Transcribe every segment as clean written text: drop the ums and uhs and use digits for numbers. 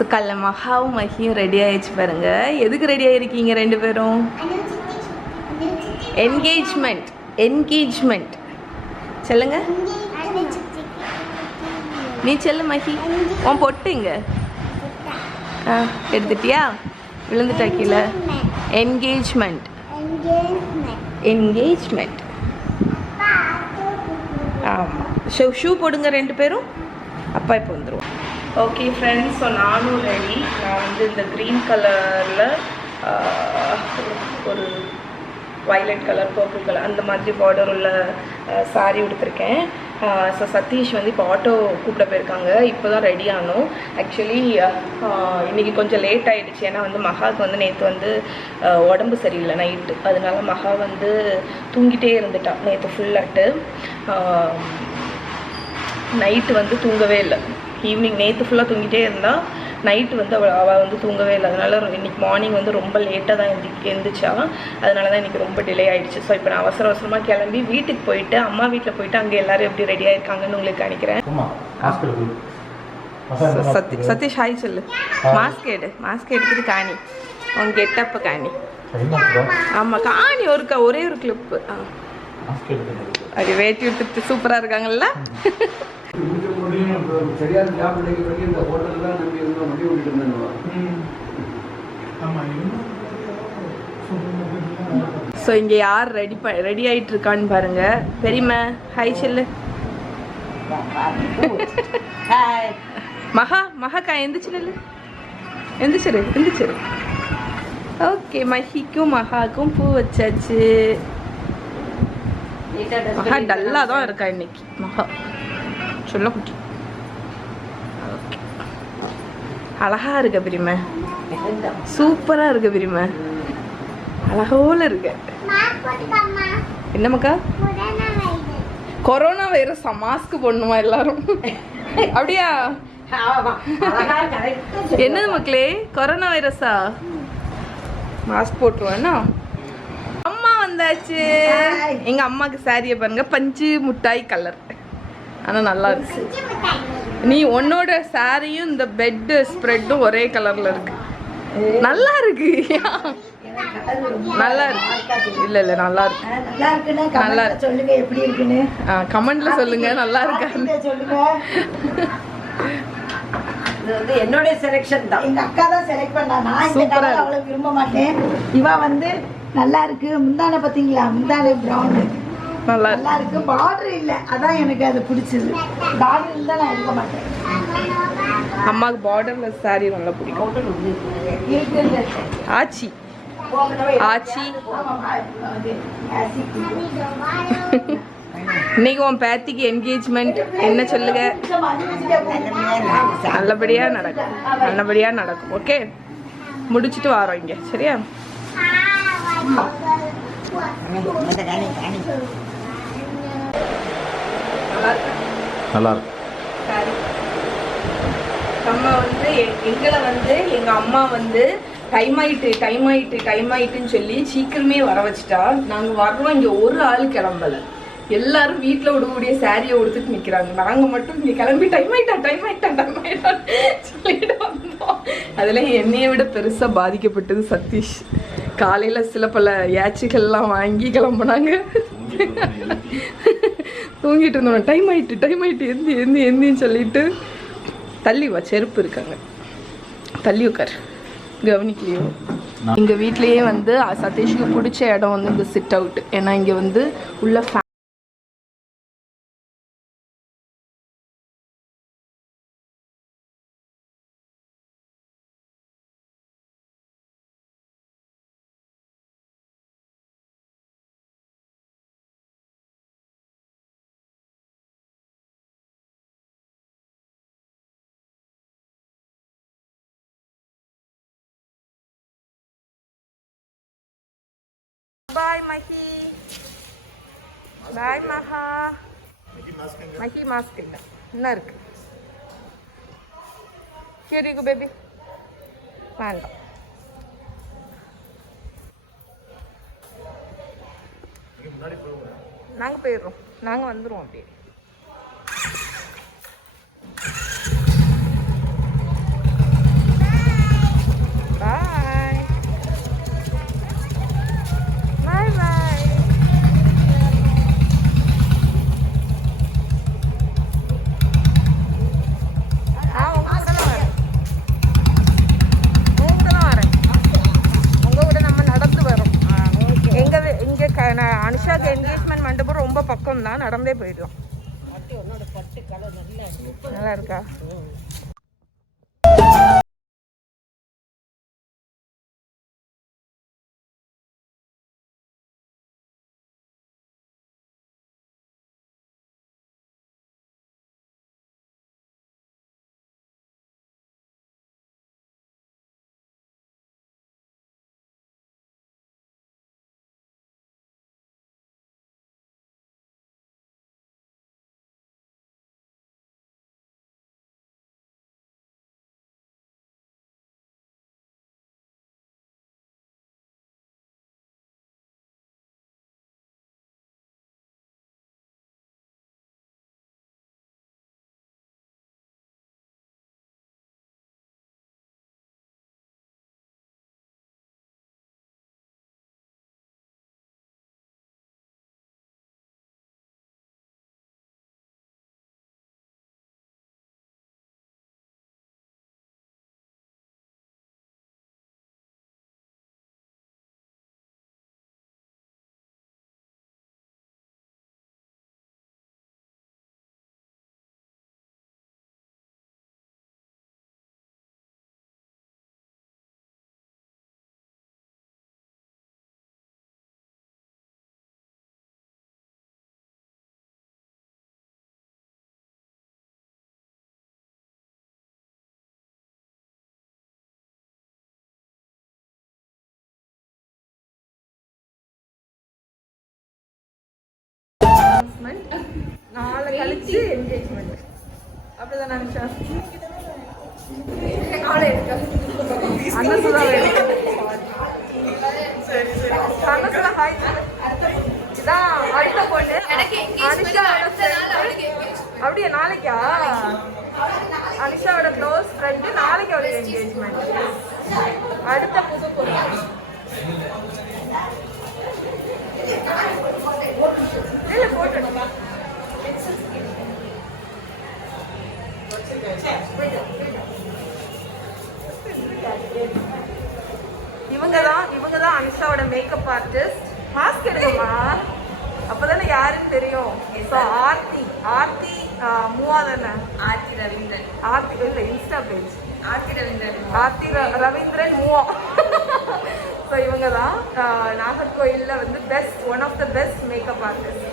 So கல்ல மகாவும் மகியும் ready ஆயிடுச்சு பாருங்க. எதுக்கு ரெடி ஆகிருக்கீங்க ரெண்டு பேரும்? என்கேஜ்மெண்ட். என்கேஜ்மெண்ட் சொல்லுங்க. நீ சொல்லு மகி. உன் பொட்டுங்க எடுத்துட்டியா? விழுந்துட்டா கீழே. என்கேஜ்மெண்ட். என்கேஜ்மெண்ட். ஆமாம். ஷூ போடுங்க ரெண்டு பேரும். அப்பா இப்போ வந்துடுவோம். ஓகே ஃப்ரெண்ட்ஸ், ஸோ நானும் ரெடி. நான் வந்து இந்த க்ரீன் கலரில் ஒரு வயலட் கலர், பர்பிள் கலர் அந்த மாதிரி பார்டர் உள்ள சாரீ உடுத்திருக்கேன். ஸோ சதீஷ் வந்து இப்போ ஆட்டோ கூப்பிட போயிருக்காங்க. இப்போ தான் ரெடி ஆனோம். ஆக்சுவலி இன்றைக்கி கொஞ்சம் லேட் ஆகிடுச்சு. ஏன்னா வந்து மகாவுக்கு வந்து நேற்று வந்து உடம்பு சரியில்லை நைட்டு. அதனால மகா வந்து தூங்கிட்டே இருந்துட்டான் நேற்று ஃபுல்லாட்டு. நைட்டு வந்து தூங்கவே இல்லை. ஈவினிங் நேற்று ஃபுல்லாக தூங்கிட்டே இருந்தால் நைட்டு வந்து அவள் வந்து தூங்கவே இல்லை. அதனால இன்றைக்கி மார்னிங் வந்து ரொம்ப லேட்டாக தான் எழுந்திரிச்சா. அதனால தான் இன்றைக்கி ரொம்ப டிலே ஆகிடுச்சு. ஸோ இப்போ நான் அவசரமாக கிளம்பி வீட்டுக்கு போயிட்டு அம்மா வீட்டில் போயிட்டு அங்கே எல்லோரும் எப்படி ரெடி ஆகிருக்காங்கன்னு உங்களுக்கு காணிக்கிறேன். சதீஷ் ஹாய் சொல்லு. மாஸ்க் எடுத்துட்டு காணி உங்க கெட்டப்ப காணி. ஆமாம் காணி ஒரே ஒரு கிளிப்பு. அது வேட்டி எடுத்துட்டு சூப்பராக இருக்காங்கல்ல. ஸோ இங்கே யார் ரெடி ஆகிட்டு இருக்கான்னு பாருங்க. பெரியம்மா ஹாய் சொல்லு. மகாக்கா எந்திரிச்சிரு. ஓகே, மஹிக்கும் மகாக்கும் பூ வச்சாச்சு. மகா டல்லாக தான் இருக்கா இன்னைக்கு. மகா சொல்ல குட்டி ஓகே. அழகா இருக்க பிரிமை. சூப்பராக இருக்க பிரிமை. அழகோல இருக்க. என்னமாக்கா? கொரோனா வைரஸ் மாஸ்க் போடணுமா எல்லாரும்? அப்படியா? என்னது மக்களே, கொரோனா வைரஸா? மாஸ்க் போட்டுருவேன்னா. அம்மா வந்தாச்சு. எங்க அம்மாக்கு சாரியை பாருங்க, பஞ்சு முட்டாய் கலர். ஆனால் நல்லா இருக்கு. நீ உன்னோட சாரியும் இந்த பெட்டு ஸ்ப்ரெட்டும் ஒரே கலர்ல இருக்கு. நல்லா இருக்கு. நல்லா இருக்கு. இல்ல நல்லா இருக்கு. நல்லா இருக்கு. சொல்லுங்க எப்படி இருக்குன்னு கமெண்ட்ல சொல்லுங்க. நல்லா இருக்கா சொல்லுங்க. இது வந்து என்னோட செலக்ஷன் தான். எங்க அக்கா தான் செலக்ட் பண்ணா. நான் இந்த கலர் அவ்வளவு விரும்ப மாட்டேன். இவா வந்து நல்லா இருக்கு. முந்தானை பாத்தீங்களா? முந்தானை பிரவுன் நல்லா இருக்கு. பார்டர் இல்ல, அதான் எனக்கு அது பிடிச்சது. பார்டர் இருந்தா நான் எடுக்க மாட்டேன். அம்மாவுக்கு பார்டர்ல சாரி நல்லா பிடிக்கும். ஆச்சி இன்னைக்கு உன் பேத்திக்கு என்கேஜ்மெண்ட். என்ன சொல்லுங்க? நல்லபடியா நடக்கும். ஓகே, முடிச்சுட்டு வரோம் இங்க. சரியா? நல்லா இருக்கு. அம்மா வந்து எங்களை வந்து எங்க அம்மா வந்து டைம் ஆயிட்டுன்னு சொல்லி சீக்கிரமே வர வச்சுட்டா. நாங்க வர்றோம், இங்க ஒரு ஆள் கிளம்பல. எல்லாரும் வீட்டுல விடக்கூடிய சாரியை உடுத்துட்டு நிக்கிறாங்க. நாங்க மட்டும் இங்க கிளம்பி டைம் ஆயிட்டா சொல்லிட்டு வந்தோம். அதுல என்னைய விட பெருசா பாதிக்கப்பட்டது சதீஷ். காலையில சில பல ஏச்சிகள்லாம் வாங்கி கிளம்புனாங்க. தூங்கிட்டு இருந்தோம். டைம் ஆயிட்டு எந்தின்னு சொல்லிட்டு தள்ளி வா, செருப்பு இருக்காங்க, தள்ளி உட்கார், கவனிக்கலையோ. எங்கள் வீட்லேயே வந்து சதீஷ்க்கு பிடிச்ச இடம் வந்து இந்த சிட் அவுட். ஏன்னா இங்கே வந்து உள்ள பாய் மஹி. பாய் மஹா. மஹி மாஸ்க் இல்லை, என்ன இருக்கு? கேரிக்கு பேபி வேண்டாம். நாங்கள் போயிடுறோம், நாங்கள் வந்துடுவோம் அப்படியே. போனோம்னா நடந்தே போயிடலாம். நல்லா இருக்கா? நாளை கழிச்சு என்கேஜ்மெண்ட். அப்படிதான் நினைச்சா நாளை எடுக்க அன்னசுதா அன்னசுதா ஹாய். இதான் அடுத்த பொண்ணு அனிஷா. அப்படியா? நாளைக்கா? அனிஷாவோட க்ளோஸ் ஃப்ரெண்டு. நாளைக்கு அவளுக்கு என்கேஜ்மெண்ட். அடுத்த புது பொண்ணு இல்ல போட்டு இவங்க தான் அனிஷாவோட மேக்கப் ஆர்டிஸ்ட். மாஸ்க் எடுக்குமா? அப்பதானே யாருன்னு தெரியும். ஆர்த்தி மூவா தானே? ஆர்த்தி ரவீந்திரன். ஆர்த்தி இல்ல, இன்ஸ்டா பேஜ் ஆர்த்தி ரவீந்திரன் மூவா. ஸோ இவங்க தான் நாகர்கோயிலில் வந்து one of the best makeup artist.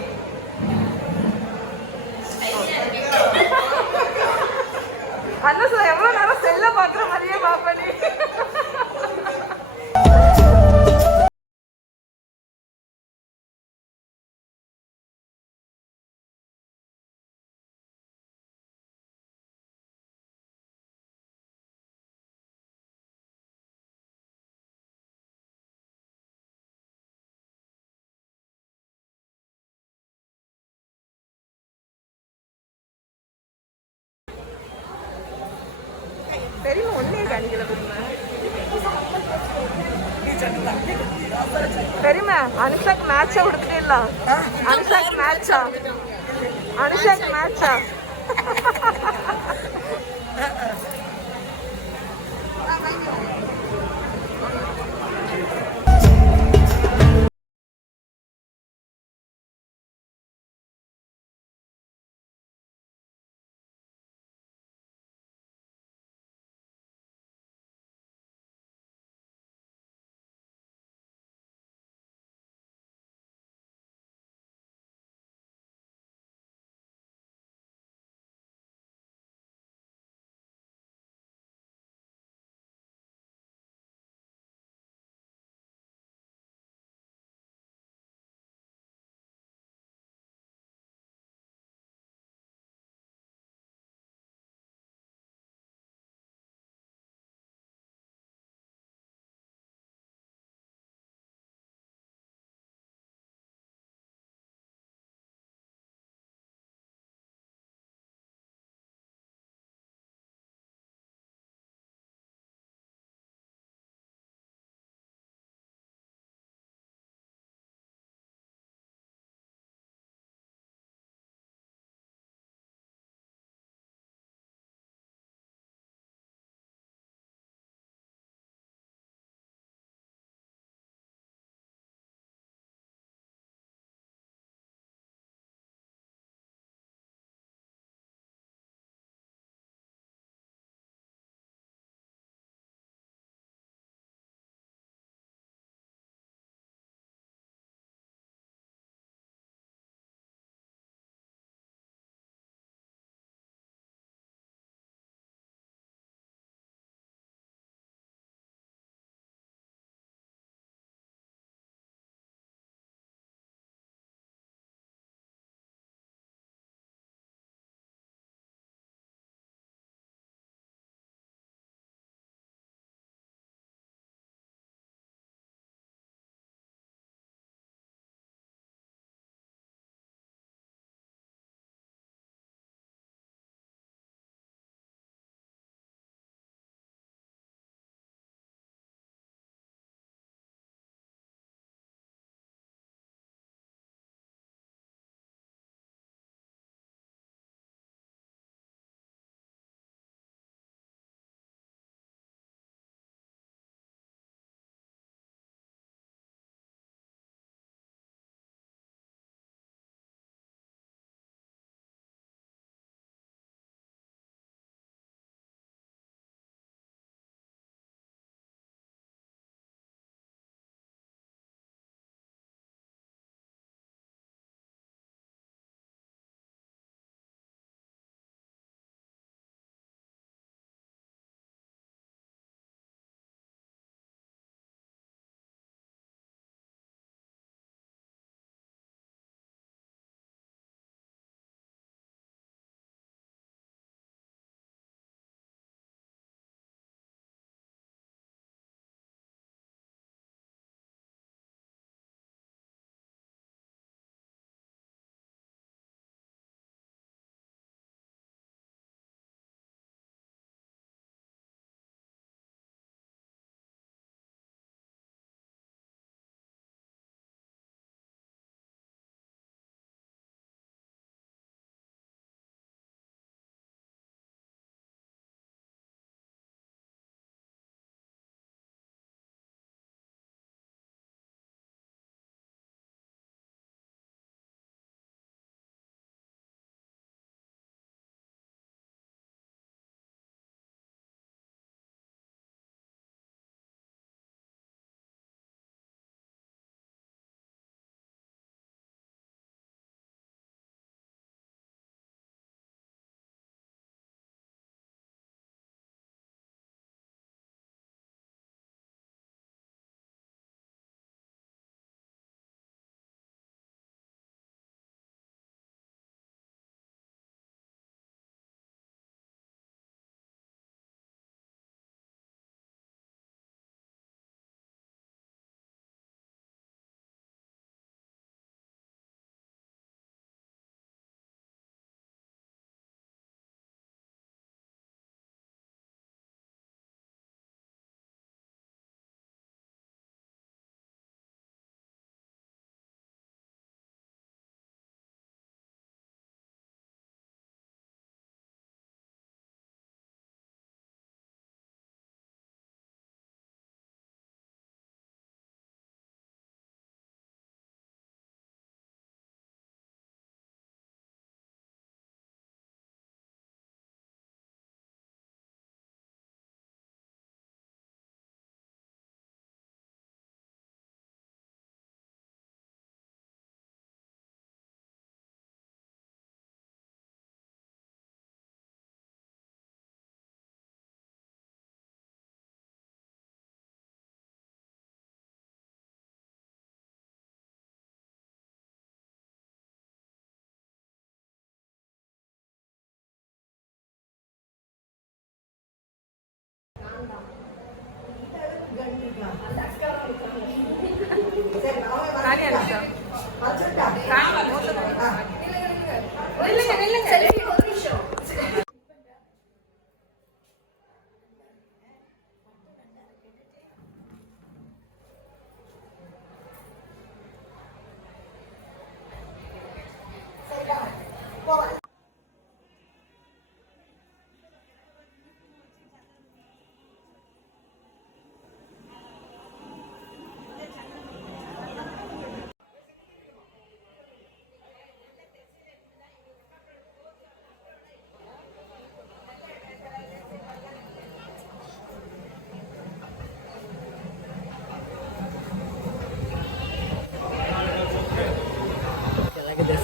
அண்ணா சார் எவ்வளோ நேரம் செல்ல பார்க்குற மாதிரியே பார்ப்பேன். தெரியுமா? ஒன்னே கணிக்கல தெரியுமா? அனுஷாக்கு மேட்சா கொடுத்துட்டே இல்ல. அனுஷாக்கு மேட்சா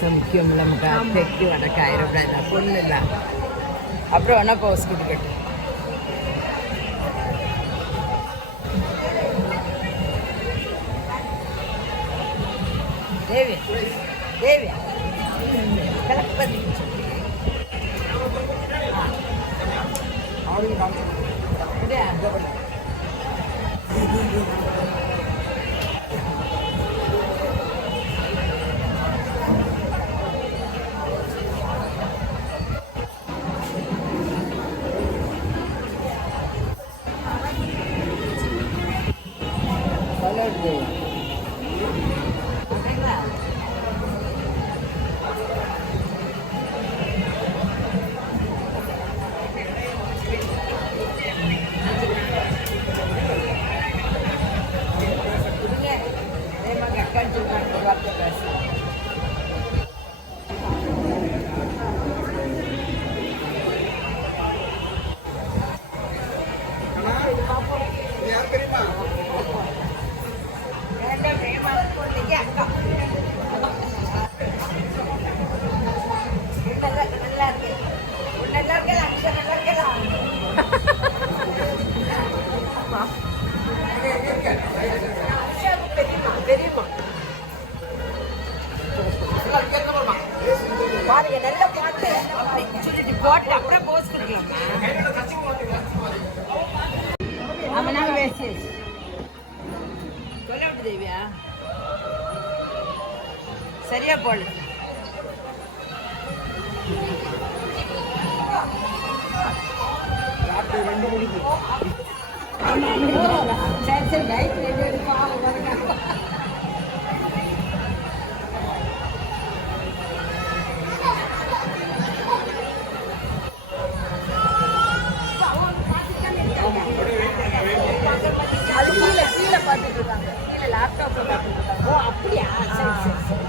பாசம் முக்கியம் இல்லை, நமக்கு தெற்கு வடக்கு ஆயிரக்கூடாது, பொண்ணு இல்லை. அப்புறம் வேணா போஸ் கொடுக்கட்டு. தேவி தேவி கிளப்பதி பாருங்க, நல்லா பார்த்து சொல்லிட்டு போட்டு அப்புறம் போஸ் கொடுக்கலாமா? அவனாக பேசி சொல்ல விட்டு தேவியா சரியா போடு. சரி சரி பைக் ரெண்டு எடுப்பா. அது கீழே கீழே பார்த்துட்டு இருக்காங்க, கீழே லேப்டாப்ல பார்த்துட்டு இருக்காங்க. ஓ அப்படியா, சரி சரி சரி.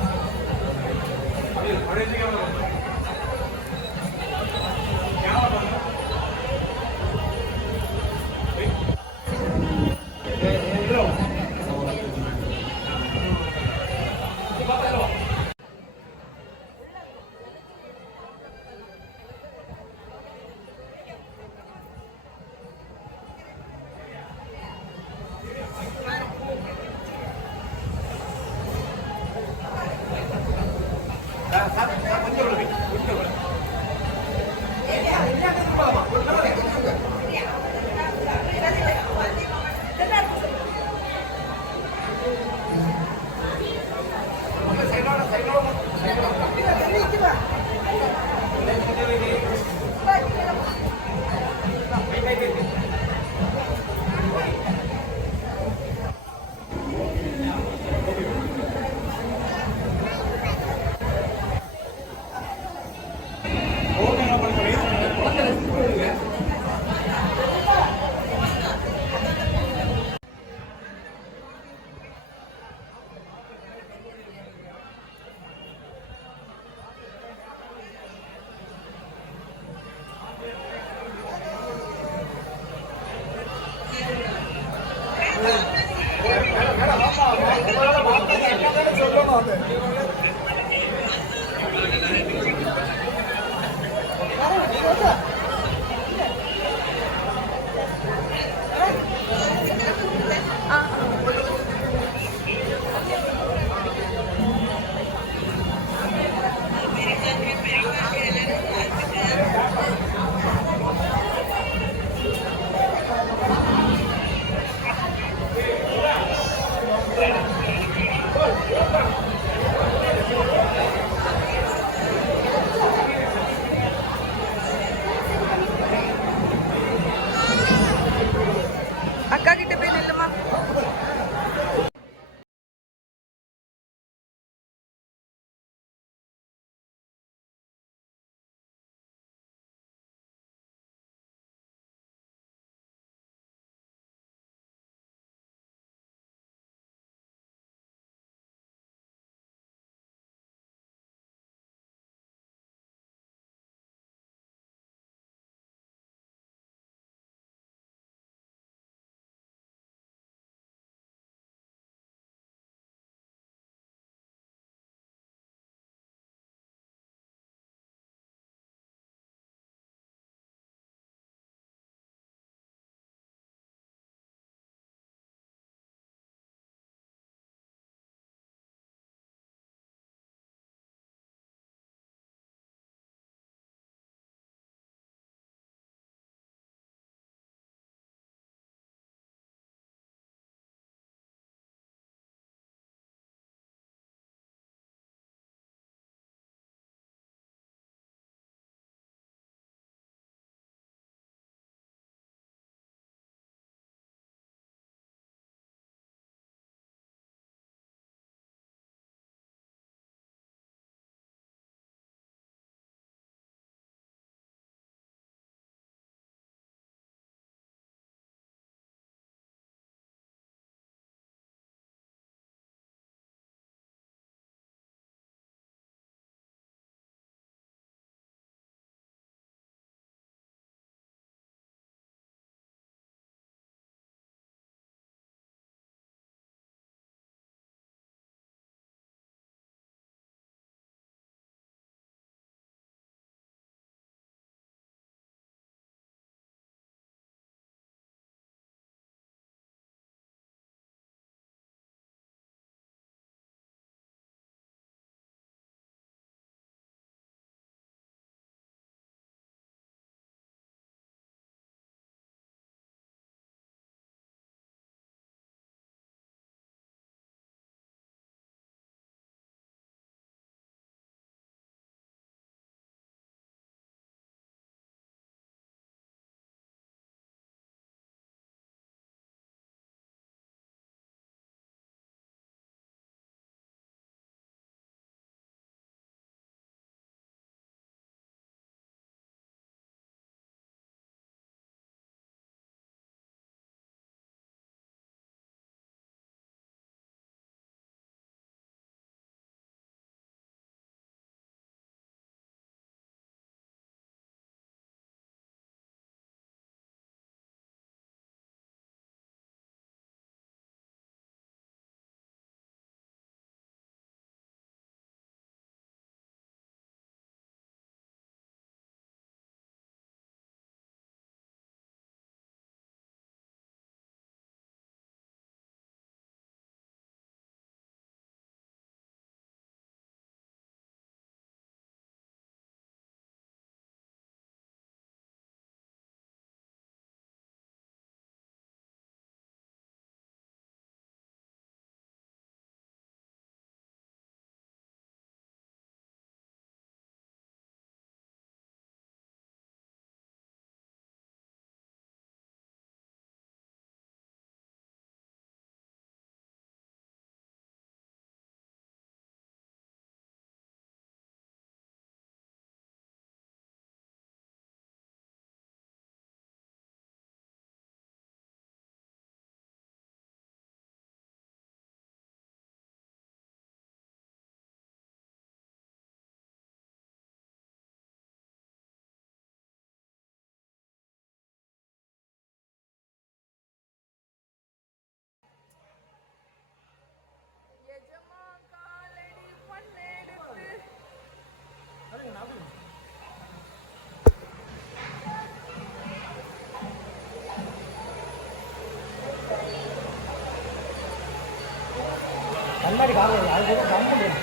கண்ணாடி காரணம் அது கூட கம் முடியும்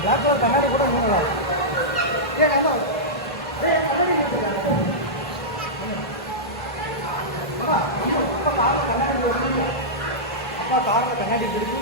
பிளாக் கலர் கண்ணாடி கூட இன்னும் நல்லா இருக்கும் அப்பா காரில் கண்ணாடி பிடிச்சி